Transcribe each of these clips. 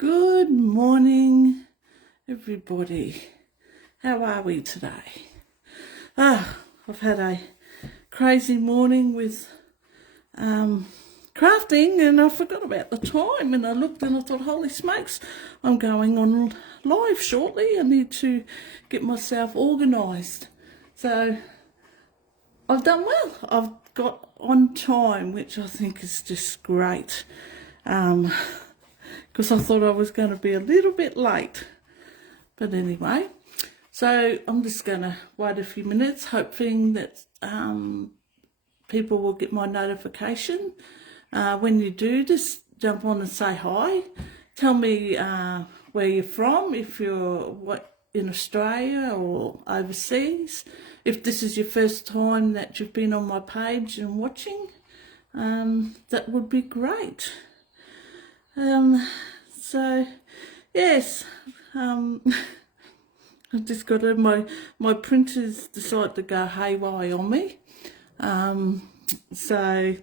Good morning, everybody. How are we today? I've had a crazy morning with crafting, and I forgot about the time, and I looked and I thought, holy smokes, I'm going on live shortly. I need to get myself organised. So I've done well. I've got on time, which I think is just great. Because I thought I was going to be a little bit late. But anyway, so I'm just going to wait a few minutes, hoping that people will get my notification. When you do, just jump on and say hi. Tell me where you're from, if you're in Australia or overseas. If this is your first time that you've been on my page and watching, that would be great. So yes, I've just got my printers decided to go haywire on me. So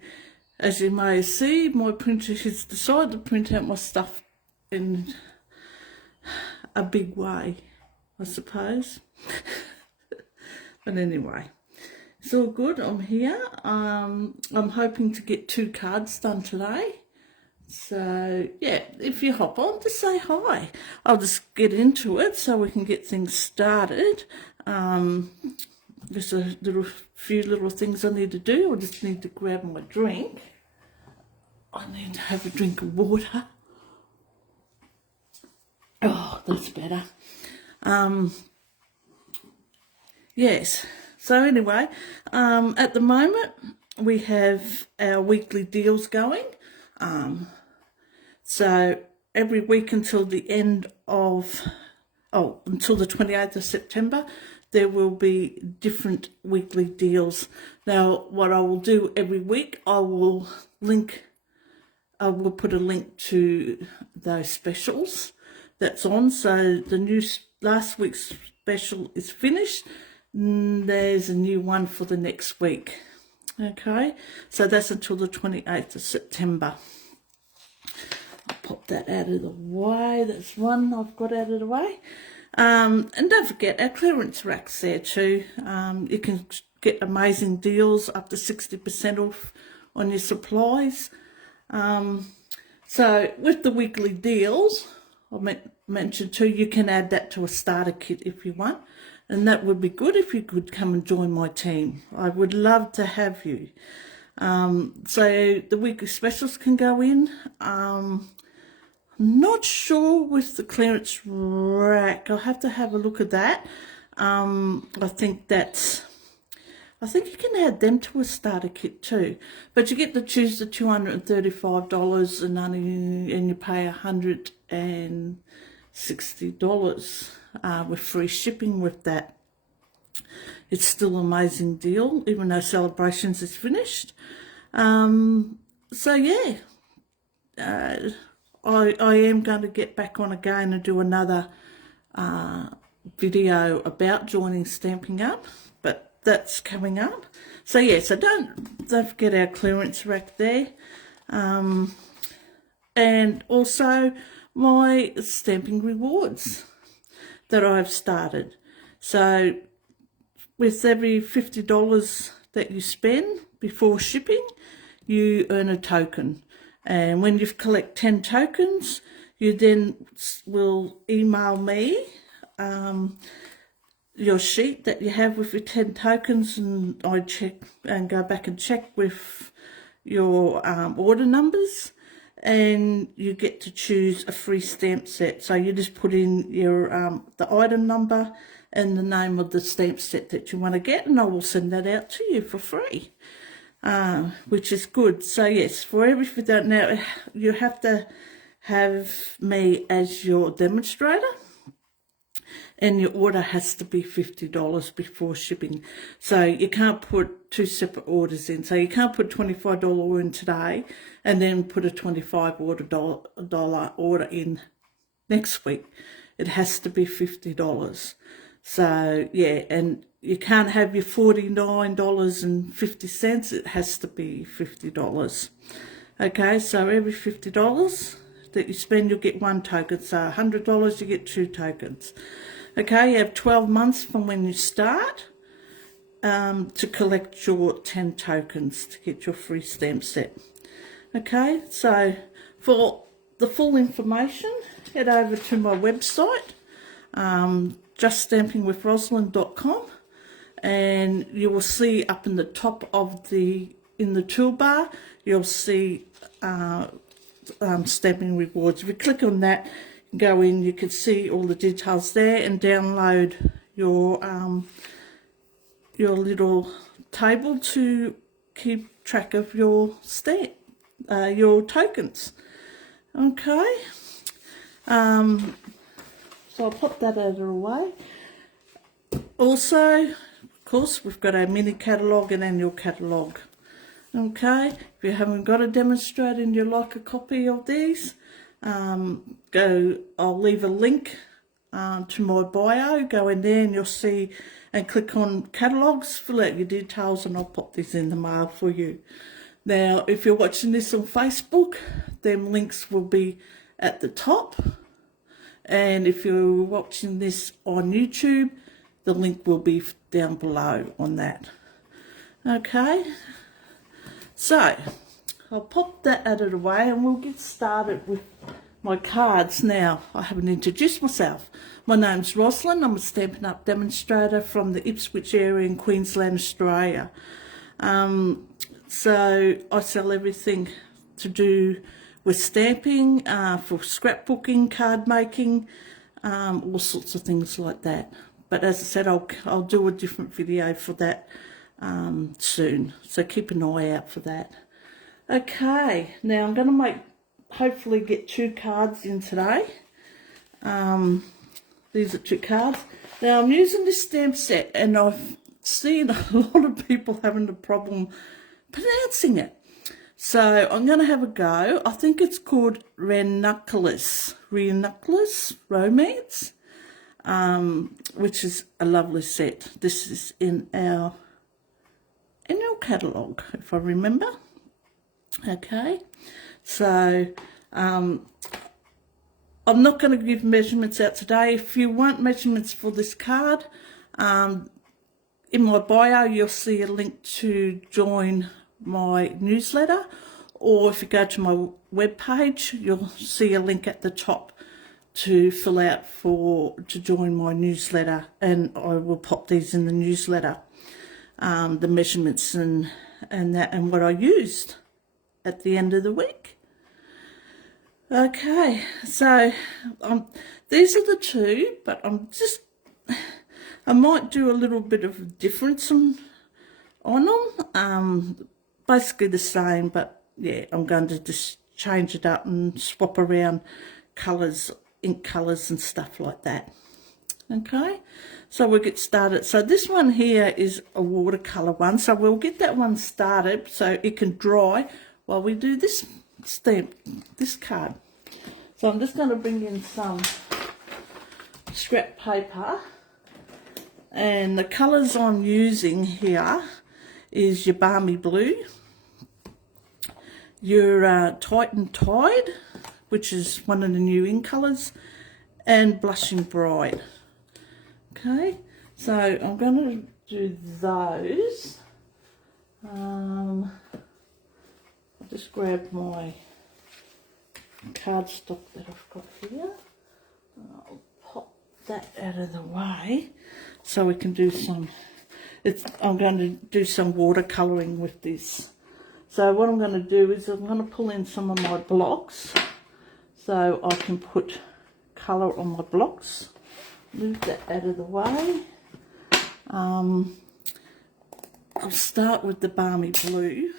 as you may see, my printer has decided to print out my stuff in a big way, I suppose. But anyway, it's all good. I'm here. I'm hoping to get 2 cards done today. So yeah, if you hop on, just say hi. I'll just get into it so we can get things started. There's a few little things I need to do. I just need to grab my drink. I need to have a drink of water. Oh, that's better. Yes. So anyway, at the moment we have our weekly deals going. So every week until the end of, until the 28th of September, there will be different weekly deals. Now, what I will do every week, I will put a link to those specials that's on. So the last week's special is finished. There's a new one for the next week. Okay, so that's until the 28th of September. I'll pop that out of the way. That's one I've got out of the way. And don't forget, our clearance rack's there too. You can get amazing deals, up to 60% off on your supplies. So with the weekly deals, I mentioned too, you can add that to a starter kit if you want. And that would be good if you could come and join my team. I would love to have you. So the weekly specials can go in. I'm not sure with the clearance rack. I'll have to have a look at that. I think you can add them to a starter kit too. But you get to choose the $235 and you pay $160 with free shipping with that. It's still an amazing deal, even though Celebrations is finished. So yeah, I am going to get back on again and do another video about joining Stampin' Up, but that's coming up. So yeah, so don't forget our clearance rack there, and also my stamping rewards that I've started. So with every $50 that you spend before shipping, you earn a token. And when you collect 10 tokens, you then will email me your sheet that you have with your 10 tokens, and I check and go back and check with your order numbers, and you get to choose a free stamp set. So you just put in your the item number and the name of the stamp set that you want to get, and I will send that out to you for free, which is good. So yes, for everything, now you have to have me as your demonstrator, and your order has to be $50 before shipping. So you can't put 2 separate orders in. So you can't put $25 order in today and then put a $25 order in next week. It has to be $50. So yeah, and you can't have your $49.50. It has to be $50. Okay, so every $50, that you spend, you'll get 1 token. So $100, you get 2 tokens. Okay, you have 12 months from when you start to collect your 10 tokens to get your free stamp set. Okay, so for the full information, head over to my website, juststampingwithrosalind.com, and you will see up in the top of in the toolbar, you'll see stamping rewards. If you click on that, go in, you can see all the details there and download your little table to keep track of your your tokens. Okay, so I'll pop that out of the way. Also, of course, we've got our mini catalogue and annual catalogue. Okay, if you haven't got a demonstrator and you'd like a copy of these, I'll leave a link to my bio. Go in there and you'll see, and click on catalogues, fill out your details, and I'll pop this in the mail for you. Now, if you're watching this on Facebook, them links will be at the top, and if you're watching this on YouTube, the link will be down below on that. Okay, so I'll pop that out of the way and we'll get started with my cards. Now, I haven't introduced myself. My name's Rosalind. I'm a Stampin' Up demonstrator from the Ipswich area in Queensland, Australia. So I sell everything to do with stamping, for scrapbooking, card making, all sorts of things like that. But as I said, I'll do a different video for that soon. So keep an eye out for that. Okay, now I'm going to hopefully get 2 cards in today. These are 2 cards. Now I'm using this stamp set and I've seen a lot of people having a problem pronouncing it. So I'm going to have a go. I think it's called Ranunculus Romance, which is a lovely set. This is in our annual catalogue, if I remember. Okay, so I'm not going to give measurements out today. If you want measurements for this card, in my bio you'll see a link to join my newsletter, or if you go to my webpage you'll see a link at the top to fill out to join my newsletter, and I will pop these in the newsletter, the measurements and that and what I used at the end of the week. Okay, so these are the 2, but I might do a little bit of a difference on them. Basically the same, but yeah, I'm going to just change it up and swap around colours, ink colours and stuff like that. Okay, so we'll get started. So this one here is a watercolour one, so we'll get that one started so it can dry while we do this card. So I'm just going to bring in some scrap paper, and the colours I'm using here is your Balmy Blue, your Titan Tide, which is one of the new ink colours, and Blushing Bright. Okay, so I'm going to do those. I'll just grab my cardstock that I've got here. I'll pop that out of the way so we can do some, I'm going to do some watercolouring with this. So what I'm going to do is I'm going to pull in some of my blocks so I can put colour on my blocks. Move that out of the way. I'll start with the Balmy Blue.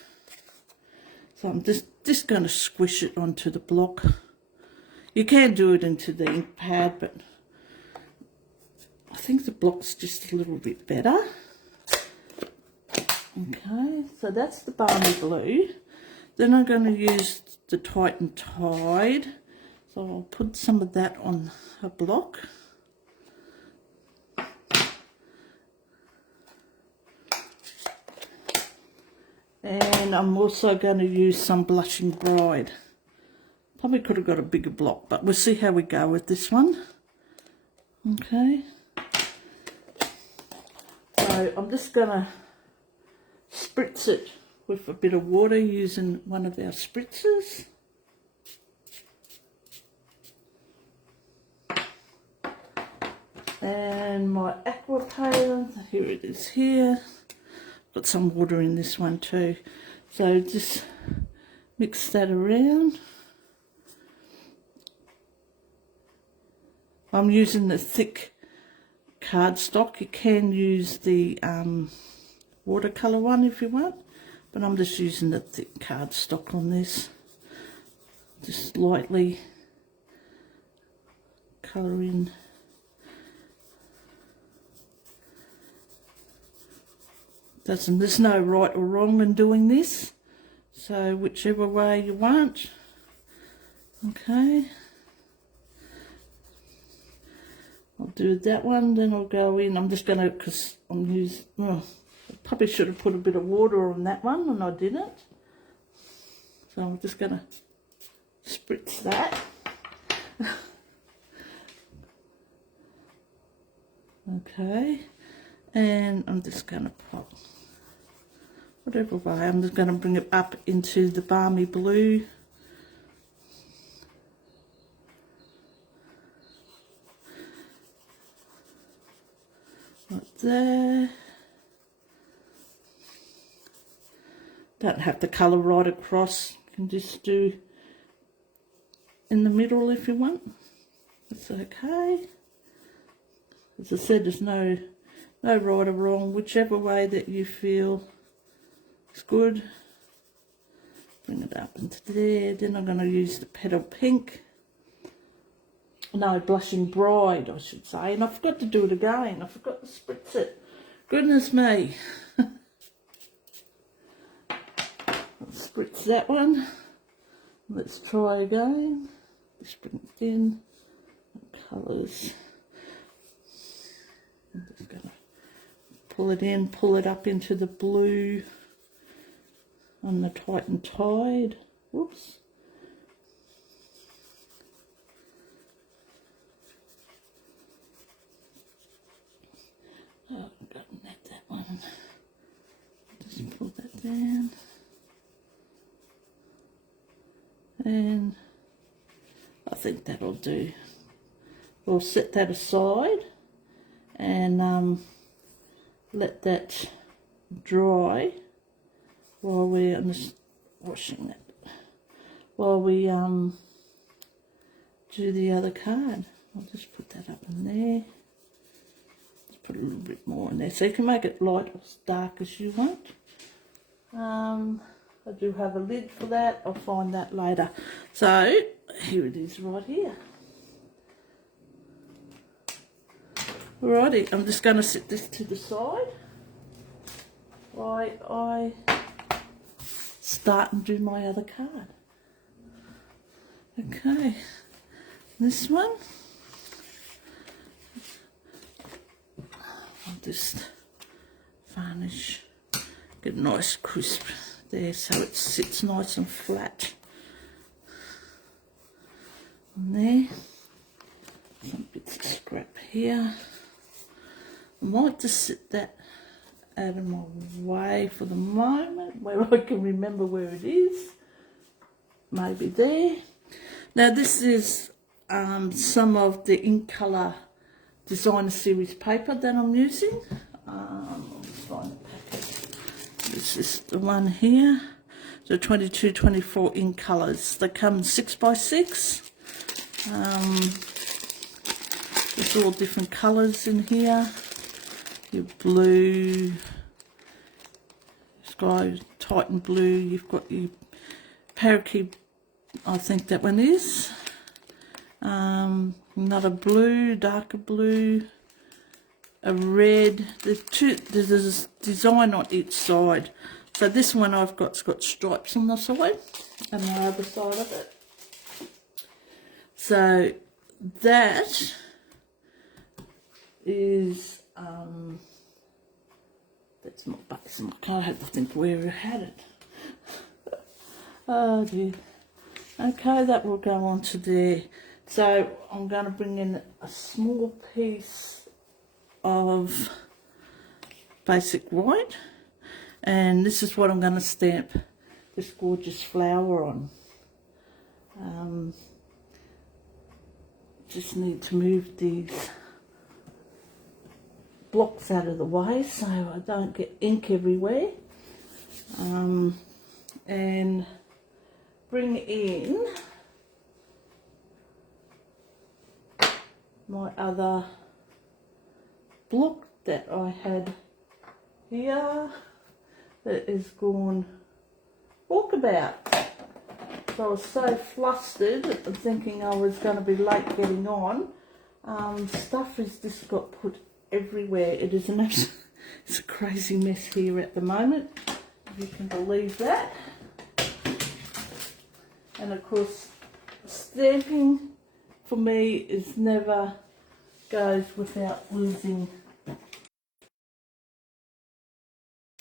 So I'm just going to squish it onto the block. You can do it into the ink pad, but I think the block's just a little bit better. Okay, so that's the Balmy Blue. Then I'm going to use the Titan Tide. So I'll put some of that on a block. And I'm also going to use some Blushing Bright Probably could have got a bigger block, but we'll see how we go with this one. Okay. So I'm just going to spritz it with a bit of water using one of our spritzers. And my aqua paint, here it is here. Got some water in this one too. So just mix that around. I'm using the thick cardstock. You can use the watercolour one if you want, but I'm just using the thick cardstock on this. Just lightly colour in. There's no right or wrong in doing this, so whichever way you want. Okay. I'll do that one, then I'll go in. I'm just going to, because I'm using, I probably should have put a bit of water on that one and I didn't. So I'm just going to spritz that. Okay, and I'm just going to pop, whatever way, I'm just going to bring it up into the balmy blue. Right there. Don't have to colour right across. You can just do in the middle if you want. It's okay. As I said, there's no right or wrong. Whichever way that you feel is good. Bring it up into there. Then I'm going to use the petal pink. No, blushing bride, I should say. And I forgot to do it again. I forgot to spritz it. Goodness me. I'll spritz that one. Let's try again. Just bring it in. Colours. I'm just going to pull it in, pull it up into the blue on the Titan Tide. Whoops. Oh, I've gotten that one. Just pull that down. And I think that'll do. We'll set that aside and let that dry while we're just washing it. While we do the other card. I'll just put that up in there. Put a little bit more in there, so you can make it light or as dark as you want. I do have a lid for that. I'll find that later. So here it is right here. Alrighty, I'm just going to set this to the side while I start and do my other card. Okay, this one. I'll just varnish, get a nice crisp there so it sits nice and flat. And there, some bits of scrap here. I might just sit that out of my way for the moment where I can remember where it is. Maybe there. Now this is some of the ink colour designer series paper that I'm using. I'll just find the packet. This is the one here. So 22-24 ink colours. They come 6x6. There's all different colours in here. Your blue, sky, Titan blue. You've got your parakeet. I think that one is. Another blue, darker blue, a red. There's a design on each side. So this one I've got's got stripes on the side and the other side of it. So that is that's my base. I have to think where I had it. Oh dear. Okay, that will go onto there. So I'm going to bring in a small piece of basic white, and this is what I'm going to stamp this gorgeous flower on. Just need to move these blocks out of the way so I don't get ink everywhere, and bring in my other block that I had here that is gone walkabout. So I was so flustered thinking I was going to be late getting on. Stuff has just got put everywhere. It is an absolute, it's a crazy mess here at the moment, if you can believe that. And of course, stamping for me is never goes without losing.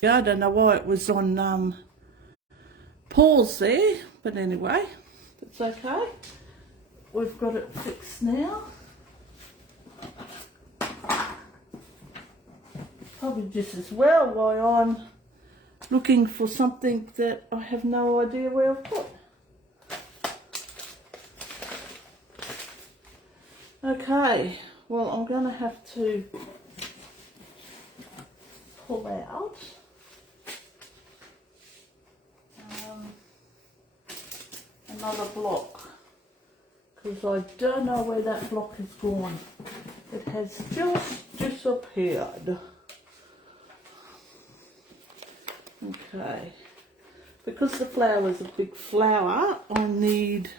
Yeah, I don't know why it was on pause there, but anyway, it's okay. We've got it fixed now. Probably just as well while I'm looking for something that I have no idea where I've put. Okay, well, I'm going to have to pull out another block, because I don't know where that block has gone. It has just disappeared. Okay, because the flower is a big flower, I need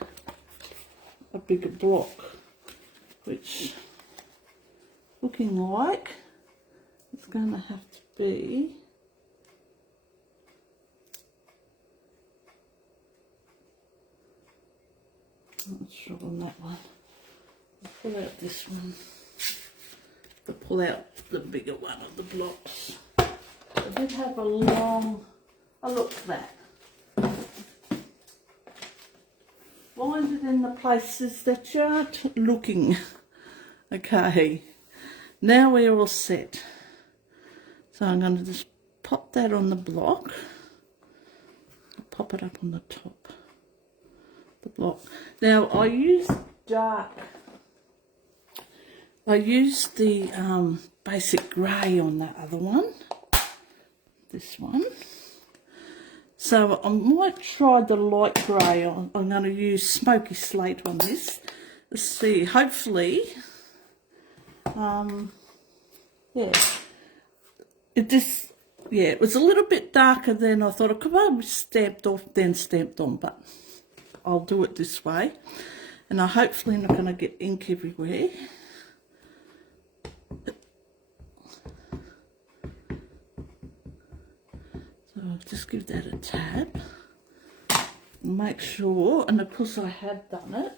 a bigger block, which looking like it's going to have to be I'm not sure on that one. I'll pull out this one. I'll pull out the bigger one of the blocks. I did have a look at that. Find it in the places that you aren't looking. Okay, now we're all set. So I'm going to just pop that on the block. Pop it up on the top. The block. Now I used dark. I used the basic grey on that other one. This one. So I might try the light grey on. I'm going to use smoky slate on this. Let's see. Hopefully, yeah. It was a little bit darker than I thought. I could have stamped off, then stamped on, but I'll do it this way. And I'm hopefully not going to get ink everywhere. So I'll just give that a tap. Make sure, and of course I have done it.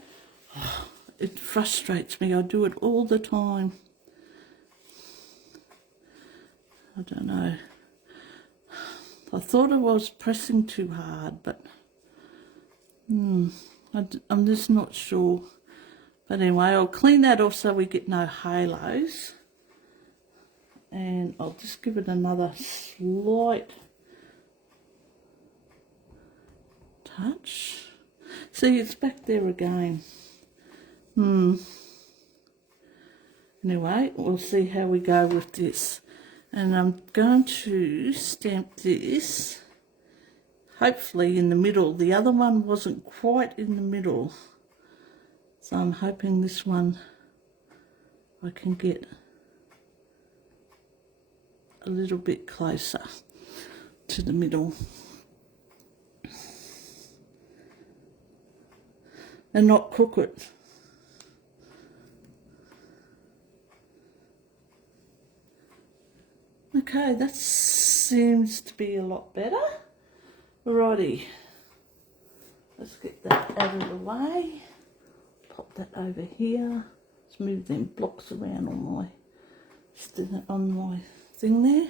Oh, it frustrates me. I do it all the time. I don't know. I thought I was pressing too hard, but I'm just not sure. But anyway, I'll clean that off so we get no halos. And I'll just give it another slight touch. See, it's back there again. Anyway, we'll see how we go with this. And I'm going to stamp this, hopefully in the middle. The other one wasn't quite in the middle. So I'm hoping this one I can get a little bit closer to the middle. And not cook it. Okay, that seems to be a lot better. Alrighty, let's get that out of the way. Pop that over here. Let's move them blocks around on my thing there.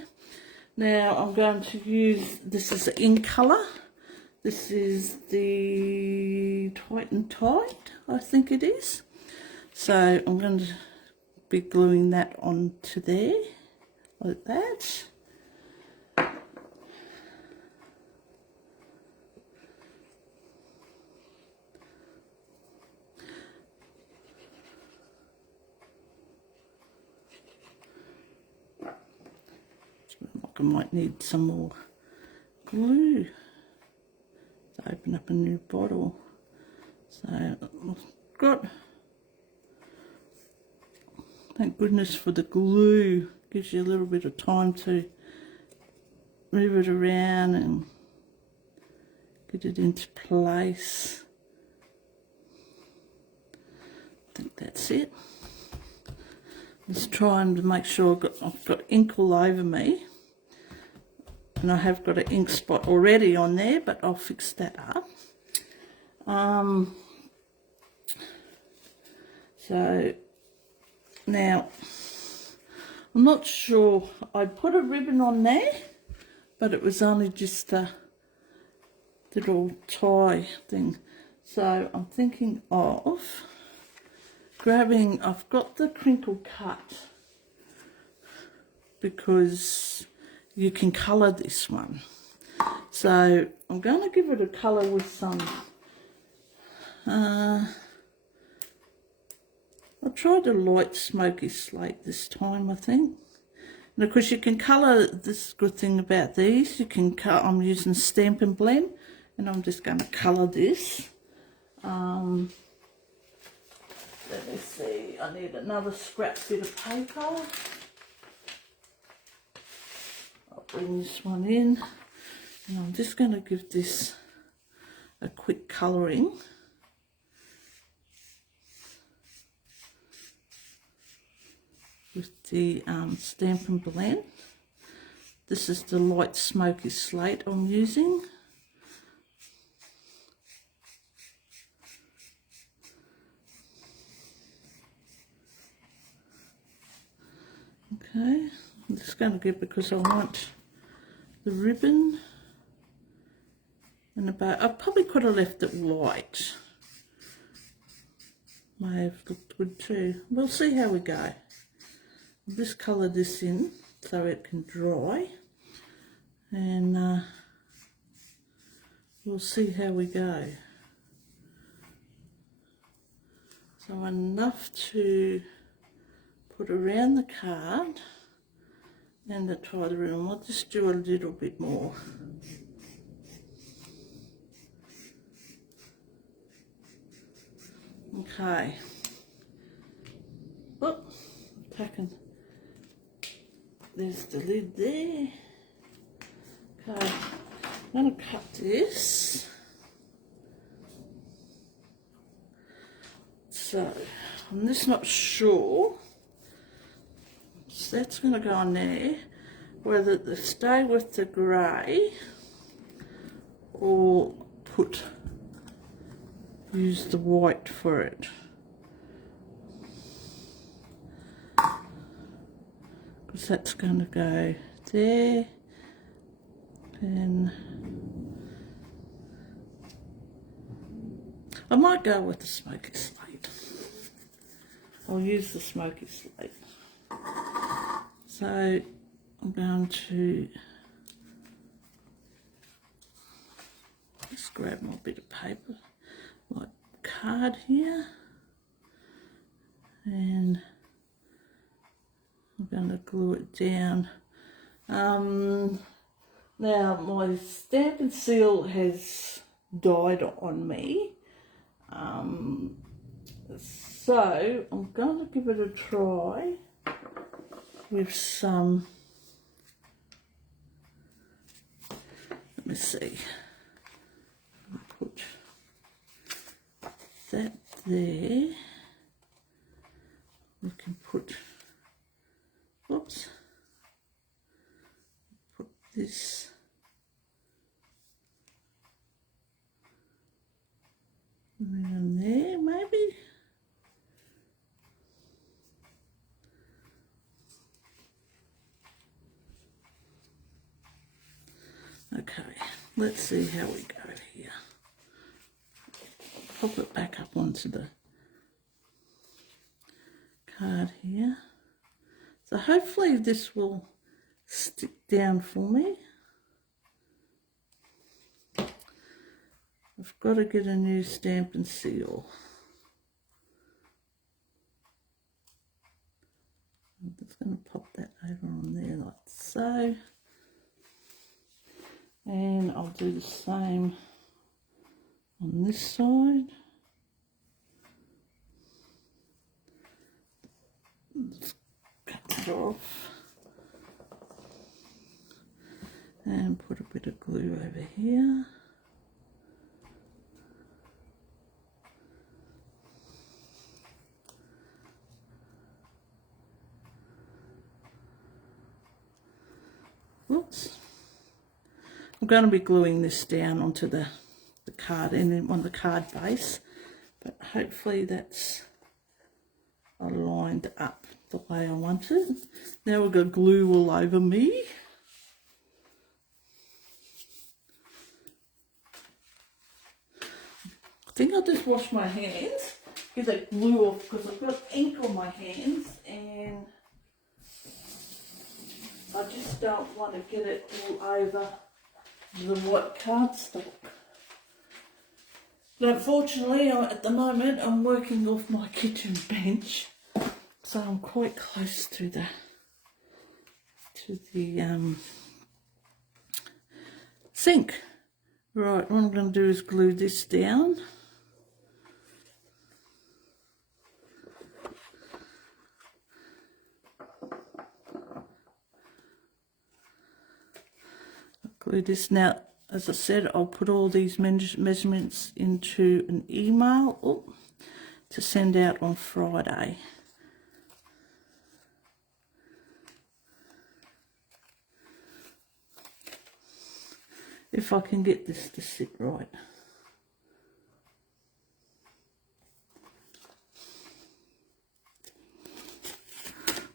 Now I'm going to use, this is in colour, This is the Tighten Tight, I think it is. So I'm going to be gluing that onto there, like that. I might need some more glue to open up a new bottle. So I've got, thank goodness for the glue, gives you a little bit of time to move it around and get it into place. I think that's it. Just trying to make sure I've got ink all over me. And I have got an ink spot already on there, but I'll fix that up. So now, I'm not sure, I put a ribbon on there, but it was only just a little tie thing. So I'm thinking of grabbing, I've got the crinkle cut, because you can colour this one. So I'm going to give it a colour with some, I'll try the light smoky slate this time, I think. And of course you can colour, this good thing about these, you can cut, I'm using Stampin' Blend, and I'm just going to colour this. Let me see, I need another scrap bit of paper. Bring this one in, and I'm just going to give this a quick colouring. With the Stampin' Blend. This is the light smoky slate I'm using. Okay, I'm just going to give, because I want the ribbon and about, I probably could have left it white. May have looked good too. We'll see how we go. I'll just colour this in so it can dry, and we'll see how we go. So enough to put around the card and the tie the ribbon. I'll just do a little bit more. Okay. Oh, taken. There's the lid there. Okay, I'm going to cut this. So, I'm just not sure. So that's going to go on there. Whether to stay with the grey or use the white for it. Because that's going to go there, and I might go with the smoky slate. I'll use the smoky slate. So I'm going to just grab my bit of paper, like card here, and I'm going to glue it down. Now my Stampin' Seal has died on me, so I'm going to give it a try with some, let me see, I'll put that there, we can put, oops, put this around there maybe. Okay, let's see how we go here. pop it back up onto the card here. So hopefully this will stick down for me. I've got to get a new Stampin' seal. I'm just going to pop that over on there like so. And I'll do the same on this side. Just cut it off. And put a bit of glue over here. Whoops. I'm going to be gluing this down onto the card and then on the card base, but hopefully that's aligned up the way I want it. Now we've got glue all over me. I think I'll just wash my hands, get that glue off because I've got ink on my hands and I just don't want to get it all over the white cardstock. But unfortunately, at the moment, I'm working off my kitchen bench, so I'm quite close to the sink. Right, what I'm going to do is glue this down. Glue this now. As I said, I'll put all these measurements into an email to send out on Friday. If I can get this to sit right.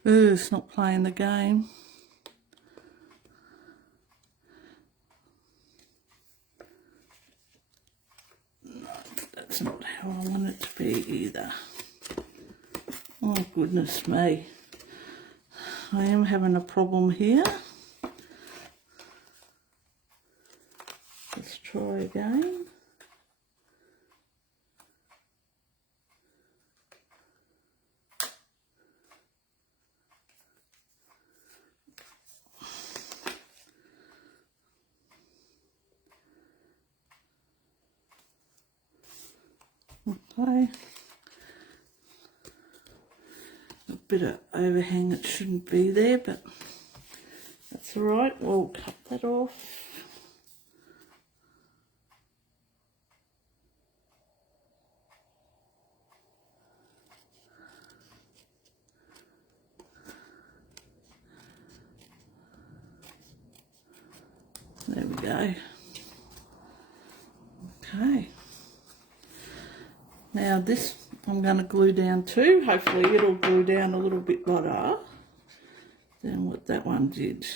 Ooh, it's not playing the game. That's not how I want it to be either. Oh goodness me. I am having a problem here. Let's try again. Okay. A bit of overhang that shouldn't be there, but that's alright. We'll cut that off. There we go. Okay. Now this I'm going to glue down too. Hopefully it'll glue down a little bit better than what that one did.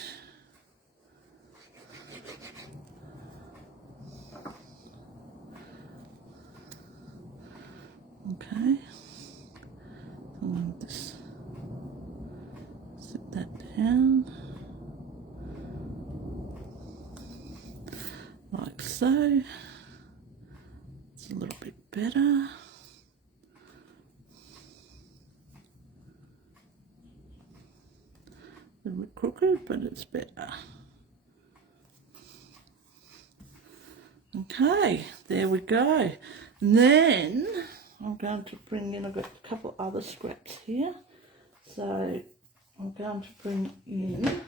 Okay. I'm going to just sit that down like so. It's a little bit better. A little bit crooked, but it's better. Okay, there we go. And then I'm going to bring in, I've got a couple other scraps here. So I'm going to bring in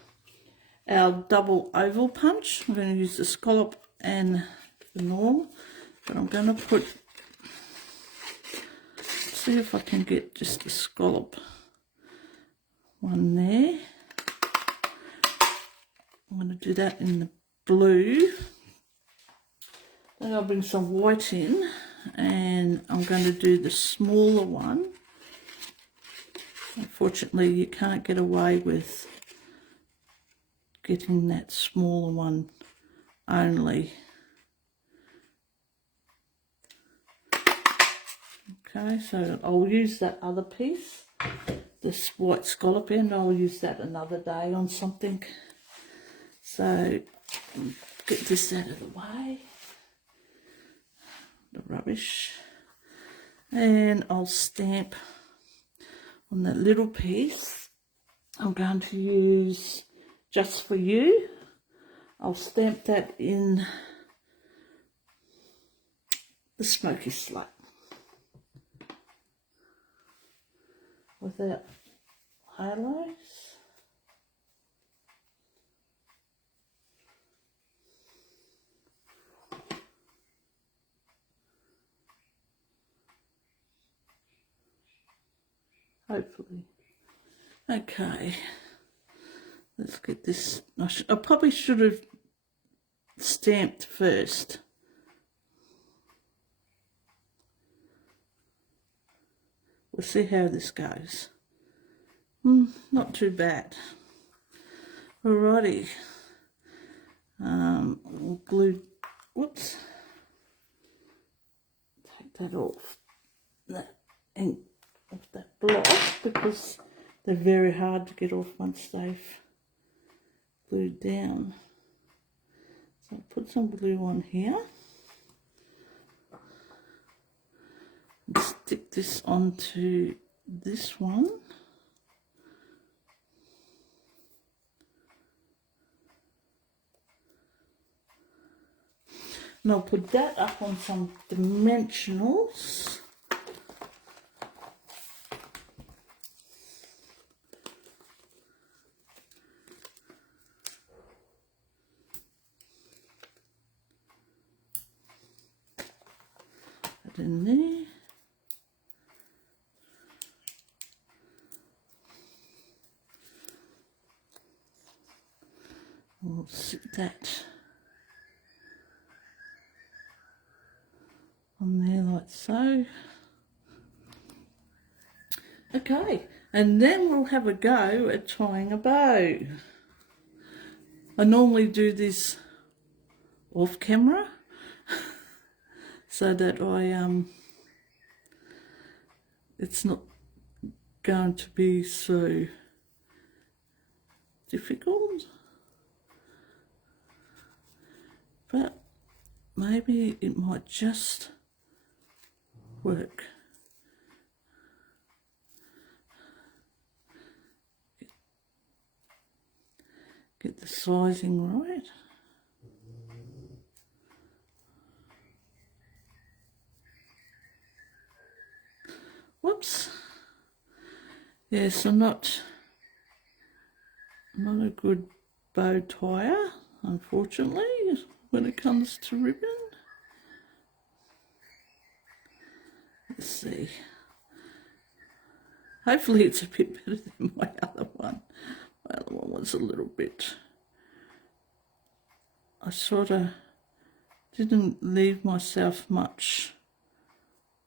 our double oval punch. I'm going to use the scallop and the normal, but I'm going to put, see if I can get just the scallop one there. I'm going to do that in the blue. Then I'll bring some white in and I'm going to do the smaller one. Unfortunately, you can't get away with getting that smaller one only. Okay, so I'll use that other piece, this white scallop end, I'll use that another day on something. So get this out of the way, the rubbish, and I'll stamp on that little piece. I'm going to use Just For You. I'll stamp that in the smoky slate without halos. Hopefully. Okay, let's get this. I probably should have stamped first. We'll see how this goes. Not too bad. Alrighty. We'll glue. Whoops. Take that off. That ink off that block because they're very hard to get off once they've glued down. So I'll put some glue on here. And stick this onto this one. And I'll put that up on some dimensionals. Put it in there. We'll sit that on there like so. Okay, and then we'll have a go at tying a bow. I normally do this off camera so that it's not going to be so difficult, but maybe it might just work. Get the sizing right. Whoops. Yes, I'm not a good bow tire, unfortunately, when it comes to ribbon. Let's see. Hopefully it's a bit better than my other one. My other one was a little bit... I sort of didn't leave myself much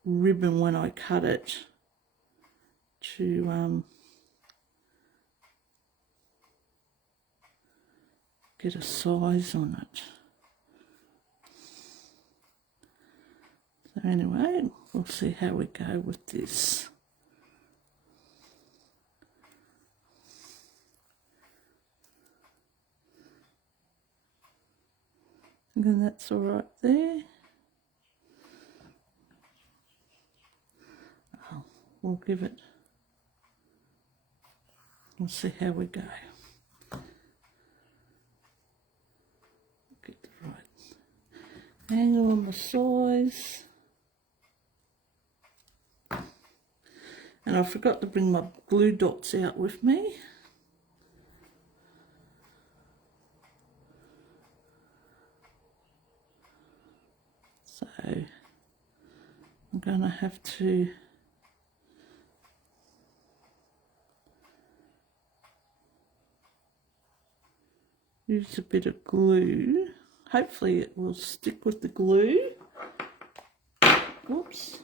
ribbon when I cut it to get a size on it. So anyway, we'll see how we go with this. And that's all right there. Oh, we'll give it. We'll see how we go. Get the right angle on the size. And I forgot to bring my glue dots out with me. So I'm going to have to use a bit of glue. Hopefully it will stick with the glue. Oops.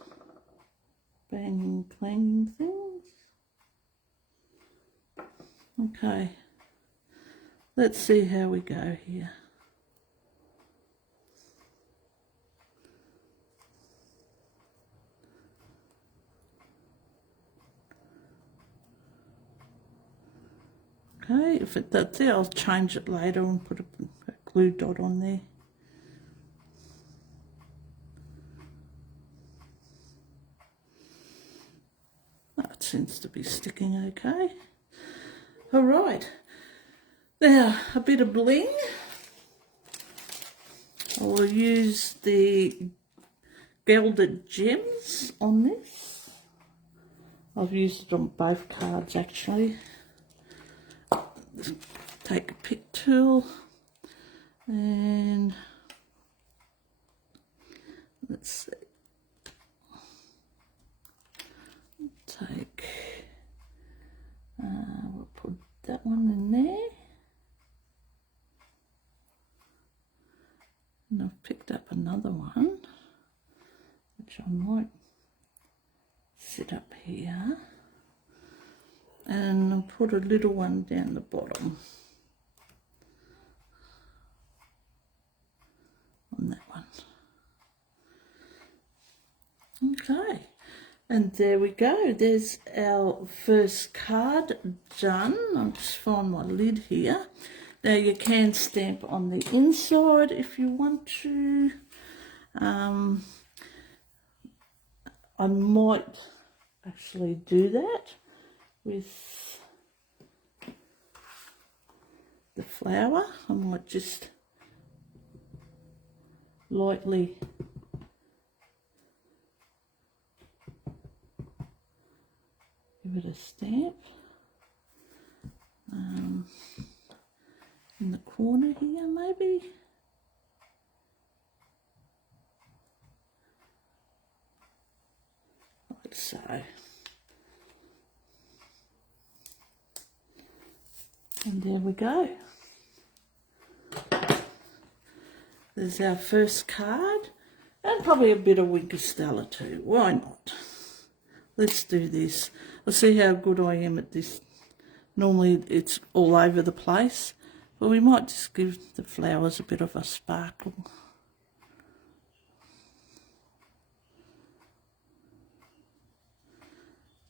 Banging, clanging things. Okay. Let's see how we go here. Okay, if it does there, I'll change it later and put a glue dot on there. That seems to be sticking okay. All right, now a bit of bling. I will use the gilded gems on this. I've used it on both cards actually. Just take a pick tool and let's see. Take, we'll put that one in there. And I've picked up another one, which I might sit up here. And I'll put a little one down the bottom on that one. Okay, and there we go. There's our first card done. I'll just find my lid here. Now you can stamp on the inside if you want to. I might actually do that with the flower. I might just lightly give it a stamp in the corner here maybe. Like so. And there we go. There's our first card, and probably a bit of Winker Stella too. Why not? Let's do this. I'll see how good I am at this. Normally it's all over the place, but we might just give the flowers a bit of a sparkle.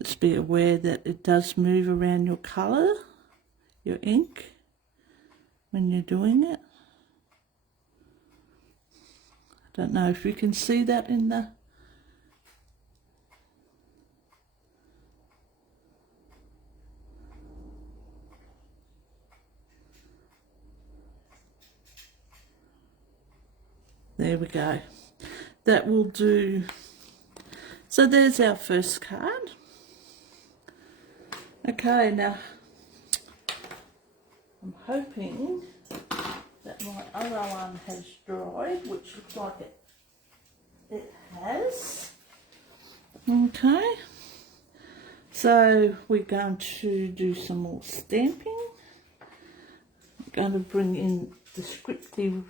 Just be aware that it does move around your colour, your ink, when you're doing it. I don't know if you can see that in the there we go. That will do. So there's our first card. Okay, now I'm hoping that my other one has dried, which looks like it has. Okay, so we're going to do some more stamping. I'm going to bring in the descriptive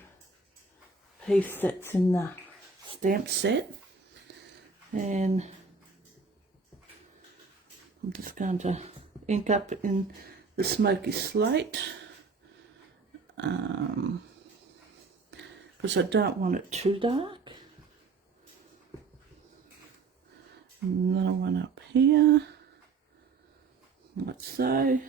piece that's in the stamp set, and I'm just going to ink up in the smoky slate because I don't want it too dark. Another one up here, like so.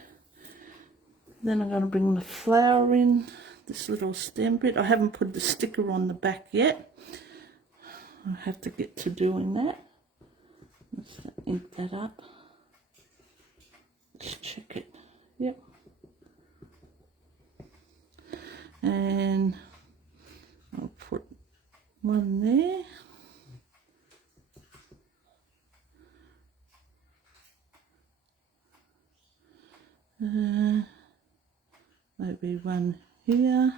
Then I'm going to bring the flower in, this little stem bit. I haven't put the sticker on the back yet. I have to get to doing that. Let's ink that up. Let's check it. Yep. And I'll put one there. Maybe one here.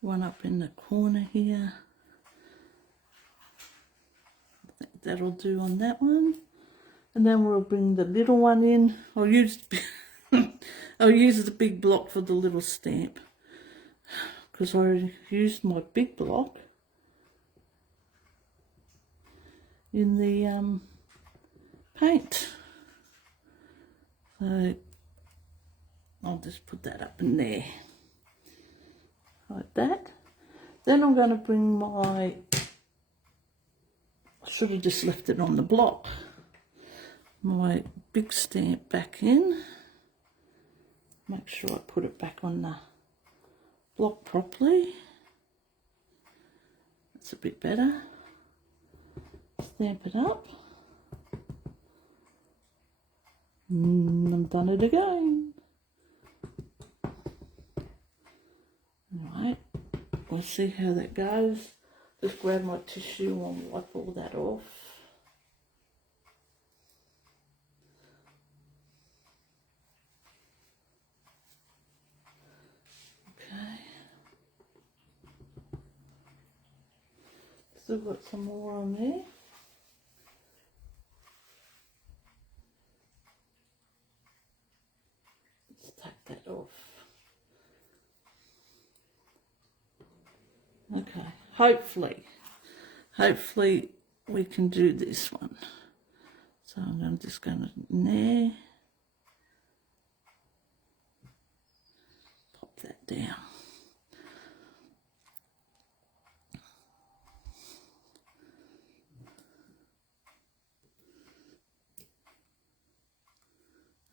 One up in the corner here. I think that'll do on that one. And then we'll bring the little one in. I'll use the big block for the little stamp because I used my big block in the paint. So I'll just put that up in there like that. Then I'm going to bring my, I should have just left it on the block, my big stamp back in. Make sure I put it back on the block properly. That's a bit better. Stamp it up. I've done it again. Alright, we'll see how that goes. Just grab my tissue and wipe all that off. Okay. Still got some more on there. Let's take that off. Okay, hopefully we can do this one. So I'm just going to there, pop that down.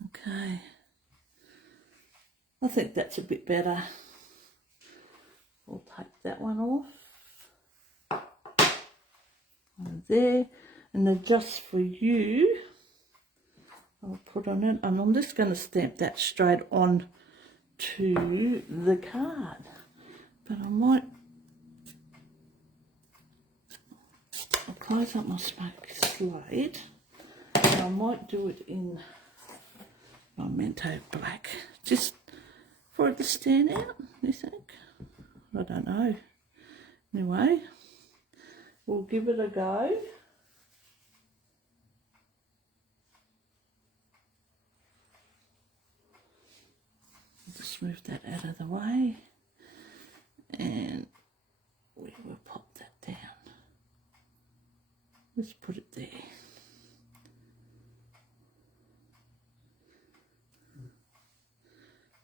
Okay, I think that's a bit better. We'll take that one off. And there, and then just for you, I'll put on it, and I'm just going to stamp that straight on to the card. But I might, I'll close up my smoky slate, and I might do it in Memento Black, just for it to stand out, you think? I don't know. Anyway, we'll give it a go. Just move that out of the way, and we will pop that down. Let's put it there.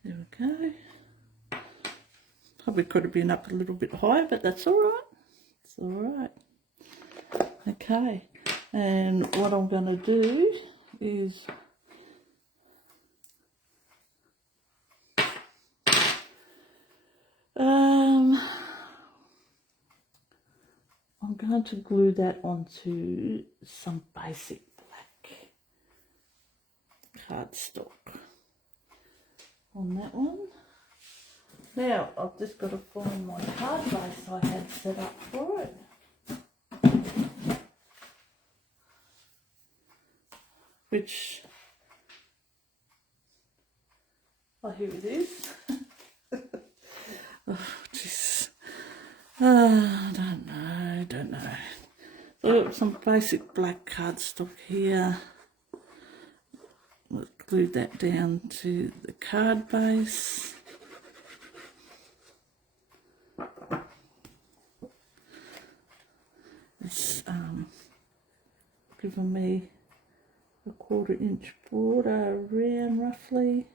There we go. Probably could have been up a little bit higher, but that's all right. It's all right. Okay, and what I'm going to do is I'm going to glue that onto some basic black cardstock on that one. Now, I've just got to find my card base I had set up for it. Which, oh, here it is. Oh, jeez. I don't know. So I've got some basic black cardstock here. Let's glue that down to the card base. It's given me a 1/4 inch border around roughly.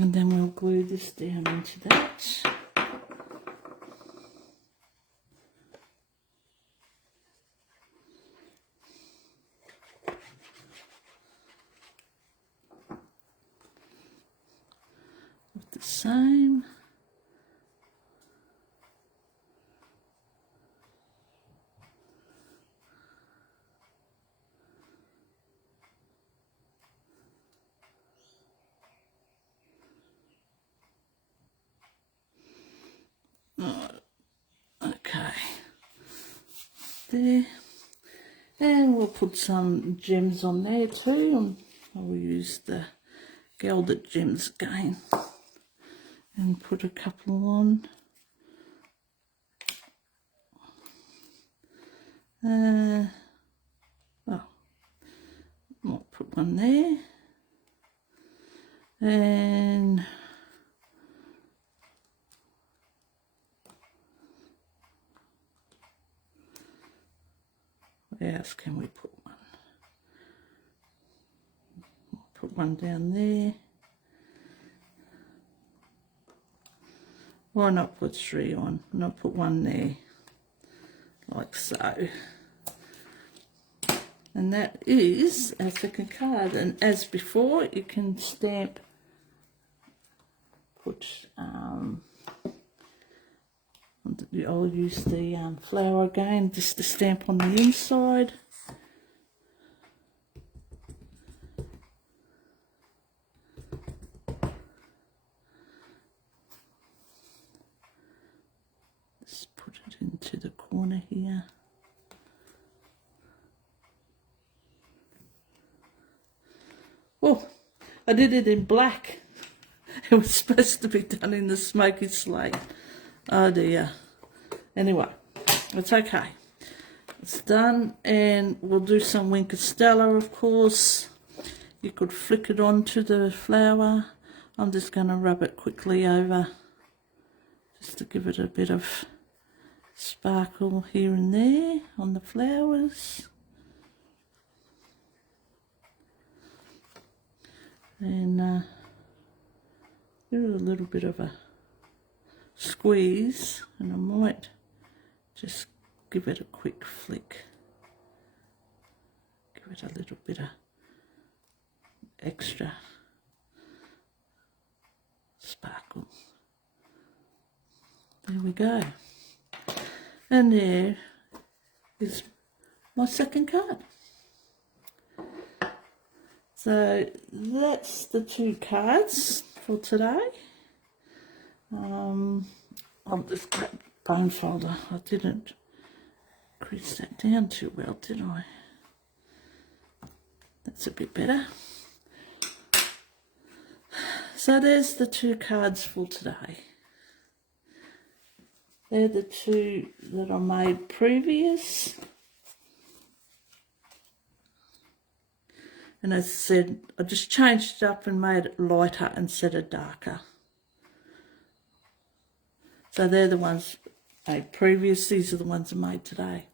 And then we'll glue this down into that. With the same. Okay, there, and we'll put some gems on there too, and I'll use the gilded gems again and put a couple on. Oh, might put one there, and Where else can we put one? Put one down there. Why not put 3 on? And I'll put one there, like so. And that is our second card. And as before, you can stamp, I'll use the flower again, just to stamp on the inside. Just put it into the corner here. Oh, I did it in black. It was supposed to be done in the smoky slate. Oh dear. Anyway, it's okay. It's done, and we'll do some Wink of Stella, of course. You could flick it onto the flower. I'm just going to rub it quickly over, just to give it a bit of sparkle here and there on the flowers. And give it a little bit of a squeeze, and I might just give it a quick flick. Give it a little bit of extra sparkle. There we go. And there is my second card. So that's the 2 cards for today. I'll just grab the bone folder. I didn't crease that down too well, did I? That's a bit better. So there's the 2 cards for today. They're the 2 that I made previous. And as I said, I just changed it up and made it lighter instead of darker. So they're the ones I made previous. These are the ones I made today.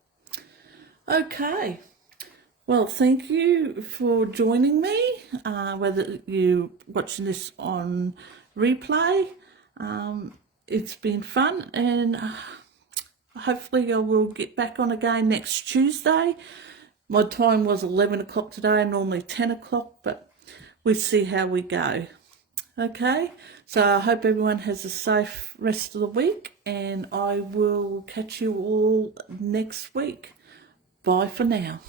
Okay. Well, thank you for joining me, whether you're watching this on replay. It's been fun, and hopefully I will get back on again next Tuesday. My time was 11 o'clock today, normally 10 o'clock, but we'll see how we go. Okay, so I hope everyone has a safe rest of the week, and I will catch you all next week. Bye for now.